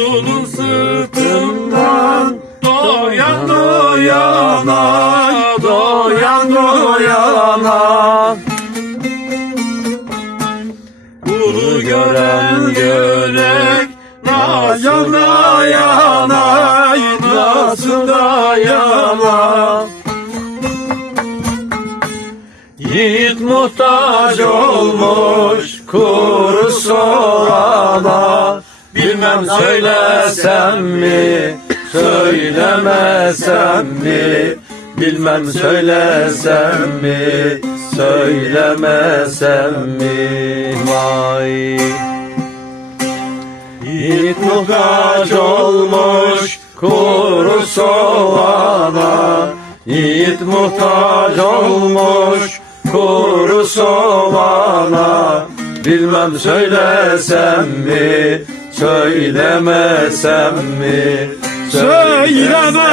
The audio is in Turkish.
yoksulun sırtından doyan doyana, doyan doyana. Bunu gören görek nasıl dayana, nasıl dayana. Yiğit muhtaç olmuş kuru soğana, bilmem söylesem mi, söylemesem mi, bilmem söylesem mi, söylemesem mi, vay. Yiğit muhtaç olmuş kuru soğana, yiğit muhtaç olmuş kuru soğana, bilmem söylesem mi, söylemesem mi, söylemesem